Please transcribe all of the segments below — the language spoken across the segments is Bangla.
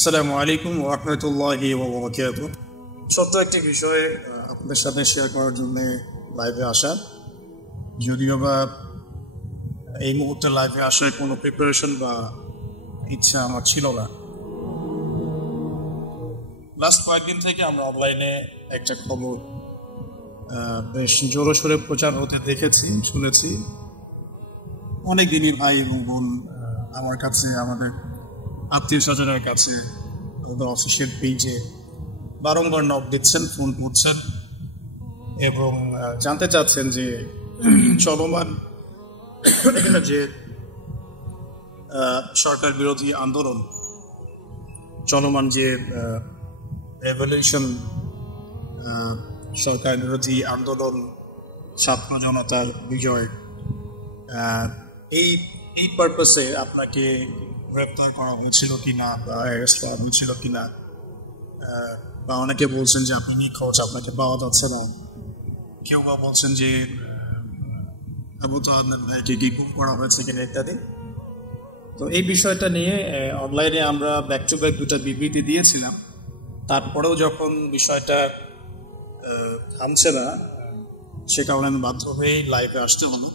আসসালামু আলাইকুম ওয়া রাহমাতুল্লাহি ওয়া বারাকাতুহু। ছোট্ট একটি বিষয় আপনাদের সাথে শেয়ার করার জন্য লাইভে আসা, যদিও বা এই মুহূর্তে লাইভে আসার কোনো প্রিপারেশন বা ইচ্ছা আমার ছিল না। লাস্ট কয়েকদিন থেকে আমরা অনলাইনে একটা খবর বেশ জোরে সোরে প্রচার হতে দেখেছি, শুনেছি। অনেক দিনের ভাই এবং বোন আমার কাছে, আমাদের আত্মীয় স্বজনের কাছে, আমাদের অফিসিয়াল পেজে বারংবার নক দিচ্ছেন, ফোন করছেন এবং জানতে চাচ্ছেন যে চলমান যে সরকার বিরোধী আন্দোলন, চলমান যে রেভলিউশন, সরকার বিরোধী আন্দোলন, ছাত্র জনতার বিজয়, এই পারপাসে আপনাকে গ্রেপ্তার করা হয়েছিল কিনা বা অ্যারেস্ট করা হয়েছিল কিনা, বা অনেকে বলছেন যে আপনি নিখোঁজ, আপনাকে পাওয়া যাচ্ছে না। কেউ বা বলছেন যে আবু তাহের ভাইকে কি গুম করা হয়েছে কিনা ইত্যাদি। তো এই বিষয়টা নিয়ে অনলাইনে আমরা ব্যাক টু ব্যাক দুটা বিবৃতি দিয়েছিলাম। তারপরেও যখন বিষয়টা থামছে না, সে কারণে আমি বাধ্য হয়ে লাইভে আসতে হলো।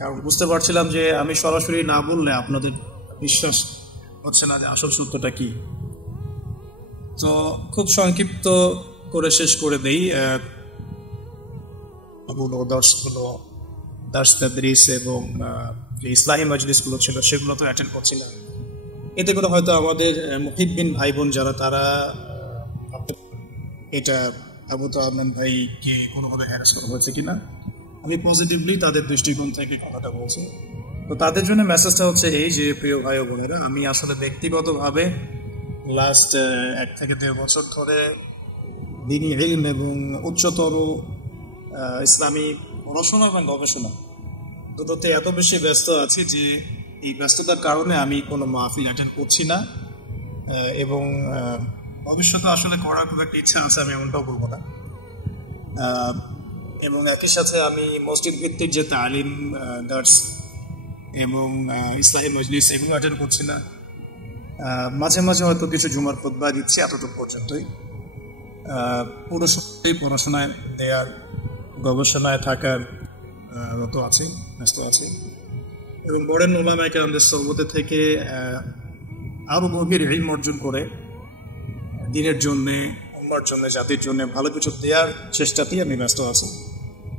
কারণ বুঝতে পারছিলাম যে আমি সরাসরি না বললে আপনাদের বিশ্বাস হচ্ছে না যে আসল সত্যটা কি। তো খুব সংক্ষিপ্ত করে শেষ করে দেই। দার্স তাদরিস এবং যে ইসলামী মজলিসগুলো ছিল সেগুলো তো অ্যাটেন্ড করছিলাম। এতে করে হয়তো আমাদের মুহিব্বিন ভাই বোন যারা, তারা এটা আবু তাহের ভাইকে কোনোভাবে হ্যারাস করা হয়েছে কিনা, আমি পজিটিভলি তাদের দৃষ্টিকোণ থেকে কথাটা বলছি। তো তাদের জন্য মেসেজটা হচ্ছে এই যে, প্রিয় ভাই ও বোনেরা, আমি আসলে ব্যক্তিগতভাবে লাস্ট 1 থেকে 1.5 বছর ধরে দ্বীনি ইলম এবং উচ্চতর ইসলামী পড়াশোনা এবং গবেষণা দুটোতে এত বেশি ব্যস্ত আছি যে এই ব্যস্ততার কারণে আমি কোনো মাহফিল অ্যাটেন্ড করছি না, এবং ভবিষ্যতে আসলে করার খুব একটা ইচ্ছা আছে, আমি এমনটাও বলবো না। এবং একই সাথে আমি মসজিদ ভিত্তিক যে তালিম, দার্স এবং ইসলামী মজলিস এগুলো অ্যাটেন্ড করছি না। মাঝে মাঝে হয়তো কিছু জুমার খুতবা দিচ্ছি, এতটুকু পর্যন্তই। পুরো সময়ই পড়াশোনায় দেওয়ার, গবেষণায় থাকার মতো আছে, ব্যস্ত আছে। এবং বড়েন উলামায়ে কেরামদের সোহবতে থেকে আরও গভীর ইলম অর্জন করে দিনের জন্যে, উম্মার জন্য, জাতির জন্য ভালো কিছু দেওয়ার চেষ্টাতেই আমি ব্যস্ত আছি।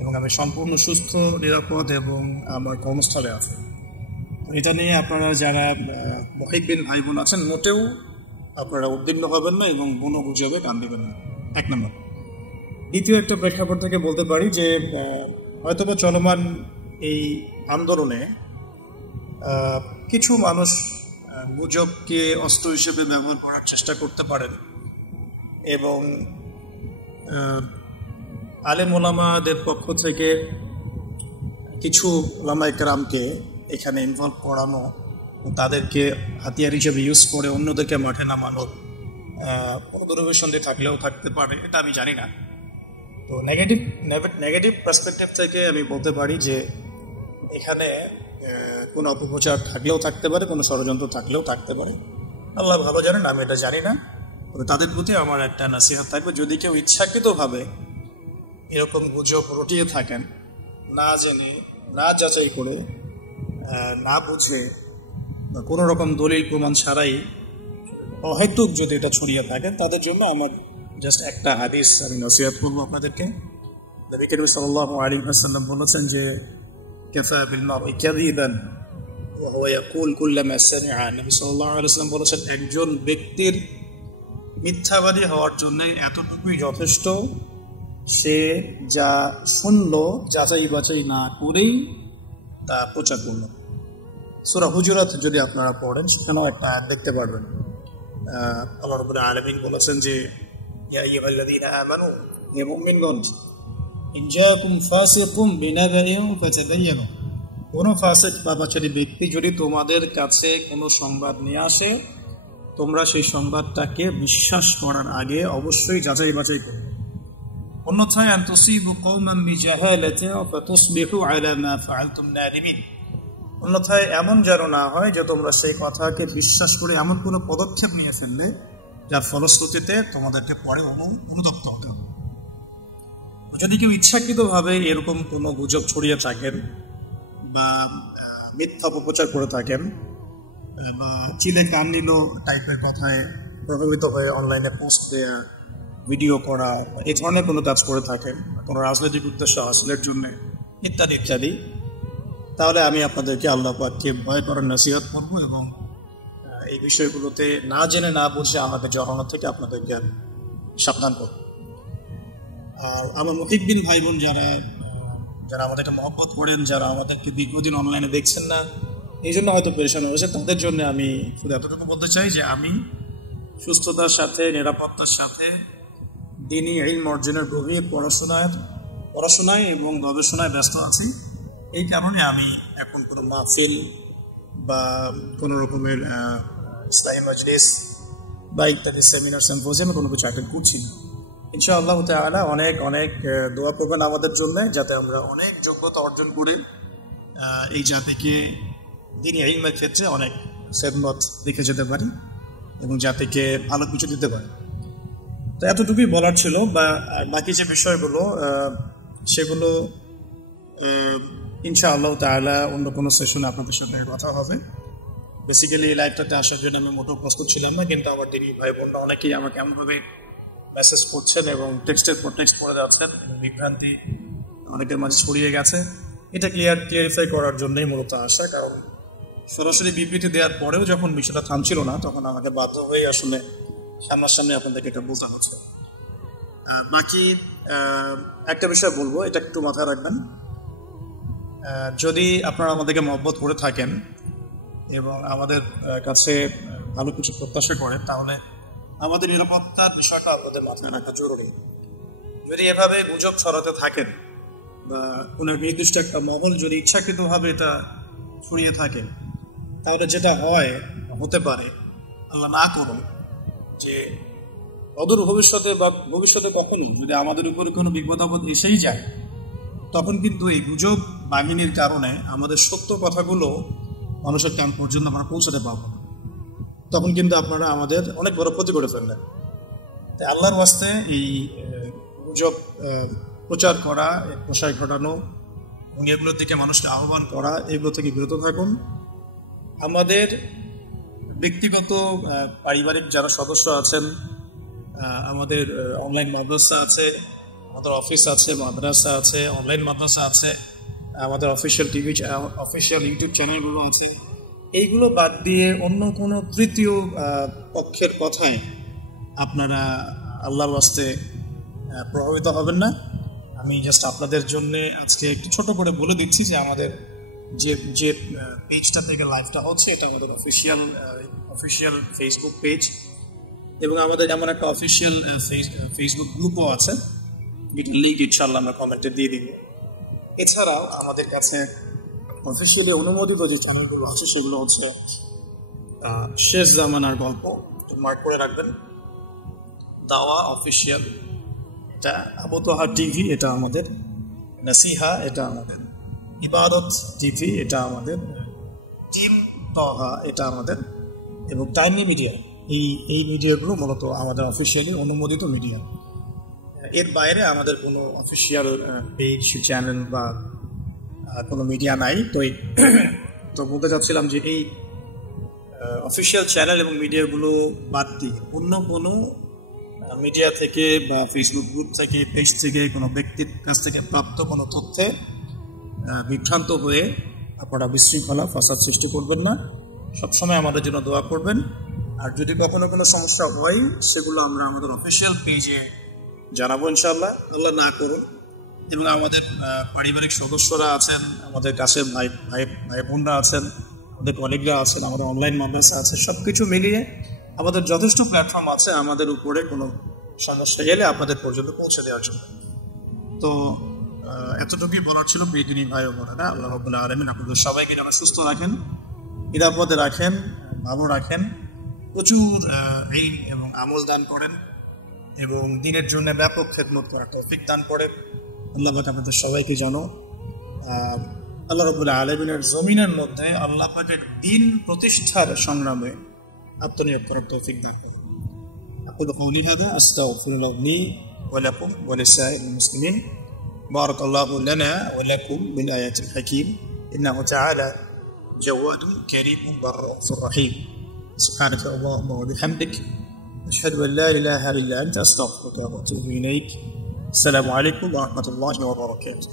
এবং আমি সম্পূর্ণ সুস্থ, নিরাপদ এবং আমার কর্মস্থলে আছে। এটা নিয়ে আপনারা যারা মুহিব্বিন ভাই বোন আছেন, মোটেও আপনারা উদ্বিগ্ন হবেন না এবং কোনো গুজবে কান দেবেন না, 1 নম্বর। দ্বিতীয় একটা প্রেক্ষাপট থেকে বলতে পারি যে হয়তোবা চলমান এই আন্দোলনে কিছু মানুষ গুজবকে অস্ত্র হিসেবে ব্যবহার করার চেষ্টা করতে পারেন এবং আলেম ওলামাদের পক্ষ থেকে কিছু ওলামায়ে কেরামকে এখানে ইনভলভ করানো, তাদেরকে হাতিয়ার হিসেবে ইউজ করে অন্যদেরকে মাঠে নামানোর কোনো দূরভিসন্ধি থাকলেও থাকতে পারে, এটা আমি জানি না। তো নেগেটিভ পার্সপেক্টিভ থেকে আমি বলতে পারি যে এখানে কোনো অপপ্রচার থাকলেও থাকতে পারে, কোনো ষড়যন্ত্র থাকলেও থাকতে পারে। আল্লাহ ভালো জানেন, আমি এটা জানি না। তবে তাদের প্রতি আমার একটা নসিহত থাকবে, যদি কেউ ইচ্ছাকৃতভাবে এরকম গুজব রটিয়ে থাকেন, না জেনে, না যাচাই করে, না বুঝে, কোনো রকম দলিল প্রমাণ ছাড়াই অহেতুক যদি এটা ছড়িয়ে থাকেন, তাদের জন্য আমার জাস্ট একটা হাদিস আমি নসিহত করবো আপনাদেরকে। নবী করিম সাল্লাল্লাহু আলাইহি ওয়াসাল্লাম বলেছেন যে কাফা বিল মারই কাযিবান ওয়া হুয়া ইয়াকুল কুল্লামা সামিআ। নবী সাল্লাল্লাহু আলাইহি ওয়াসাল্লাম বলেছেন, একজন ব্যক্তির মিথ্যাবাদী হওয়ার জন্য এতটুকুই যথেষ্ট, সে যা শুনলো যাচাই বাছাই না করেই তা প্রচার করল। সূরা হুজুরাত যদি আপনারা পড়েন, সেখানেও একটা আয়াত দেখতে পারবেন। আল্লাহ রাব্বুল আলামিন বলেছেন যে ইয়া আইয়ুহাল্লাযীনা আমানু, হে মুমিনগণ, ইন জাআকুম ফাসিকুম বিনাবাইন ফাতাবায়ানু, কোনো ফাসিক পাপাচারী ব্যক্তি যদি তোমাদের কাছে কোনো সংবাদ নিয়ে আসে, তোমরা সেই সংবাদটাকে বিশ্বাস করার আগে অবশ্যই যাচাই বাছাই করবে। অন্যথায় আন তুসিবু কওমান বিজাহালাতিন ফাতুসবিহু আলা মা ফাআলতুম নাদিমিন, অন্যথায় এমন যেন না হয় যে তোমরা সেই কথাকে বিশ্বাস করে এমন কোনো পদক্ষেপ নিয়ে ফেললে যার ফলশ্রুতিতে তোমাদেরকে পরে অনুতপ্ত হতে হবে। যদি কেউ ইচ্ছাকৃতভাবে এরকম কোনো গুজব ছড়িয়ে থাকেন বা মিথ্যা অপপ্রচার করে থাকেন বা চিলে কান নিল টাইপের কথায় প্রভাবিত হয়ে অনলাইনে পোস্ট দেওয়া, ভিডিও করা, এই ধরনের কোনো কাজ করে থাকেন কোনো রাজনৈতিক উদ্দেশ্য হাসিলের জন্য ইত্যাদি ইত্যাদি, তাহলে আমি আপনাদেরকে আল্লাহ পাককে ভয় করার নসিহত করবো এবং এই বিষয়গুলোতে না জেনে না বুঝে আমাকে জড়ানো থেকে আপনাদেরকে সাবধান করব। আর আমার মুহিব্বিন ভাই বোন যারা আমাদেরকে মহব্বত করেন, যারা আমাদেরকে দীর্ঘদিন অনলাইনে দেখছেন না, এই জন্য হয়তো পেরেশান হয়েছে, তাদের জন্য আমি শুধু এতটুকু বলতে চাই যে আমি সুস্থতার সাথে নিরাপত্তার সাথে দিনী ইলম অর্জনের গভীর পড়াশোনায় এবং গবেষণায় ব্যস্ত আছি। এই কারণে আমি এখন কোনো মাহফিল বা কোনো রকমের ইসলামী মজলিস বা ইত্যাদি সেমিনার সিম্পোজিয়ামে কোনো কিছু অ্যাটেন্ড করছি না। ইনশাআল্লাহ তাআলা অনেক অনেক দোয়া করবেন আমাদের জন্য, যাতে আমরা অনেক যোগ্যতা অর্জন করে এই জাতিকে দিনী ইলমের ক্ষেত্রে অনেক খেদমত দেখে যেতে পারি এবং জাতিকে ভালো কিছু দিতে পারি। তো এতটুকুই বলার ছিল। বা বাকি যে বিষয়গুলো সেগুলো ইনশাআল্লাহ তাআলা অন্য কোনো সেশনে আপনাদের সাথে কথা হবে। বেসিক্যালি এই লাইভটাতে আসার জন্য আমি মোটেও প্রস্তুত ছিলাম না, কিন্তু আমার দিনী ভাই বোনরা অনেকেই আমাকে এমনভাবে মেসেজ করছেন এবং টেক্সটের পর টেক্সট পড়ে যাচ্ছেন, বিভ্রান্তি অনেকের মাঝে ছড়িয়ে গেছে। এটা ক্লিয়ারিফাই করার জন্যই মূলত আসা, কারণ সরাসরি বিবৃতি দেওয়ার পরেও যখন বিষয়টা থামছিল না, তখন আমাকে বাধ্য হয়ে আসলে সামনাসামনি আপনাদেরকে এটা বোঝা হচ্ছে। বাকি একটা বিষয় বলবো, এটা একটু মাথায় রাখবেন। যদি আপনারা আমাদেরকে মহব্বত করে থাকেন এবং আমাদের কাছে ভালো কিছু প্রত্যাশা করেন, তাহলে আমাদের নিরাপত্তার বিষয়টা আপনাদের মাথায় রাখা জরুরি। যদি এভাবে গুজব ছড়াতে থাকেন বা কোনো নির্দিষ্ট একটা মহল যদি ইচ্ছাকৃতভাবে এটা ছড়িয়ে থাকে, তাহলে যেটা হতে পারে, আল্লাহ না করুন, যে অদূর ভবিষ্যতে বা ভবিষ্যতে কখনো যদি আমাদের উপরে কোনো বিপদ আপদ এসেই যায়, তখন কিন্তু এই গুজব বাহিনীর কারণে আমাদের সত্য কথাগুলো মানুষের কান পর্যন্ত আমরা পৌঁছাতে পারবো। তখন কিন্তু আপনারা আমাদের অনেক বড় ক্ষতি করে ফেললেন। তাই আল্লাহর ওয়াস্তে এই গুজব প্রচার করা, প্রসার ঘটানো এবং এগুলোর দিকে মানুষকে আহ্বান করা, এগুলো থেকে বিরত থাকুন। আমাদের ব্যক্তিগত পারিবারিক যারা সদস্য আছেন, আমাদের অনলাইন মাদ্রাসা আছে, আমাদের অফিস আছে, মাদ্রাসা আছে, অনলাইন মাদ্রাসা আছে, আমাদের অফিসিয়াল ইউটিউব চ্যানেলগুলো আছে, এইগুলো বাদ দিয়ে অন্য কোনো তৃতীয় পক্ষের কথায় আপনারা আল্লাহর ওয়াস্তে প্রভাবিত হবেন না। আমি জাস্ট আপনাদের জন্য আজকে একটু ছোট করে বলে দিচ্ছি যে আমাদের যে পেজটা থেকে লাইভটা হচ্ছে, এটা আমাদের অফিসিয়াল ফেসবুক পেজ এবং আমাদের এমন একটা অফিসিয়াল ফেসবুক গ্রুপও আছে, যেটার লিঙ্ক ইনশাআল্লাহ আমরা কমেন্টে দিয়ে দিব। এছাড়াও আমাদের কাছে অফিসিয়ালি অনুমোদিত যে চ্যানেলগুলো আছে সেগুলো হচ্ছে শেষ জামানার গল্প, মার্ক করে রাখবেন, দাওয়া অফিসিয়াল, এটা আবু তোহা টিভি, এটা আমাদের নাসিহা, এটা আমাদের ইবাদত টিভি, এটা আমাদের টিম তোহা, এটা আমাদের, এবং টাইমলি মিডিয়া। এই মিডিয়াগুলো মূলত আমাদের অফিসিয়ালি অনুমোদিত মিডিয়া। এর বাইরে আমাদের কোনো অফিসিয়াল পেজ, চ্যানেল বা কোনো মিডিয়া নাই। তো বলতে চাচ্ছিলাম যে এই অফিসিয়াল চ্যানেল এবং মিডিয়াগুলো বাদ দিয়ে অন্য কোনো মিডিয়া থেকে বা ফেসবুক গ্রুপ থেকে, পেজ থেকে, কোনো ব্যক্তির কাছ থেকে প্রাপ্ত কোনো তথ্যে বিভ্রান্ত হয়ে আপনারা বিশৃঙ্খলা, ফাসাদ সৃষ্টি করবেন না। সবসময় আমাদের জন্য দোয়া করবেন। আর যদি কখনো কোনো সমস্যা হয়, সেগুলো আমরা আমাদের অফিসিয়াল পেজে জানাবো ইনশাআল্লাহ, আল্লাহ না করুন। এবং আমাদের পারিবারিক সদস্যরা আছেন, আমাদের কাছের ভাই বোনরা আছেন, আমাদের কলিগরা আছেন, আমাদের অনলাইন মাদ্রাসা আছে, সব কিছু মিলিয়ে আমাদের যথেষ্ট প্ল্যাটফর্ম আছে আমাদের উপরে কোনো সমস্যা গেলে আপনাদের পর্যন্ত পৌঁছে দেওয়ার জন্য। তো এতটুকুই বলার ছিল প্রিয়দিনী ভাই ও বোনেরা। আল্লাহ রাব্বুল আলামিন আপনাদের সবাইকে যেন সুস্থ রাখেন, নিরাপদে রাখেন, ভালো রাখেন, প্রচুর ইলম এবং আমল দান করেন এবং দিনের জন্য ব্যাপক খেদমত করার তৌফিক দান করেন। আল্লাহ পাক আপনাদের সবাইকে যেন আল্লাহ রাব্বুল আলামিনের জমিনের মধ্যে আল্লাহ পাকের দ্বীন প্রতিষ্ঠার সংগ্রামে আত্মনিয়োগ করার তৌফিক দান করুন। أقول قولي هذا أستغفر الله لي ولكم ولسائر المسلمين. بارك الله لنا ولكم بالآيات الحكيم إنه تعالى جواد كريم بر رحيم. سبحانك اللهم وبحمدك أشهد أن لا إله إلا أنت أستغفرك وأتوب إليك. السلام عليكم ورحمة الله وبركاته.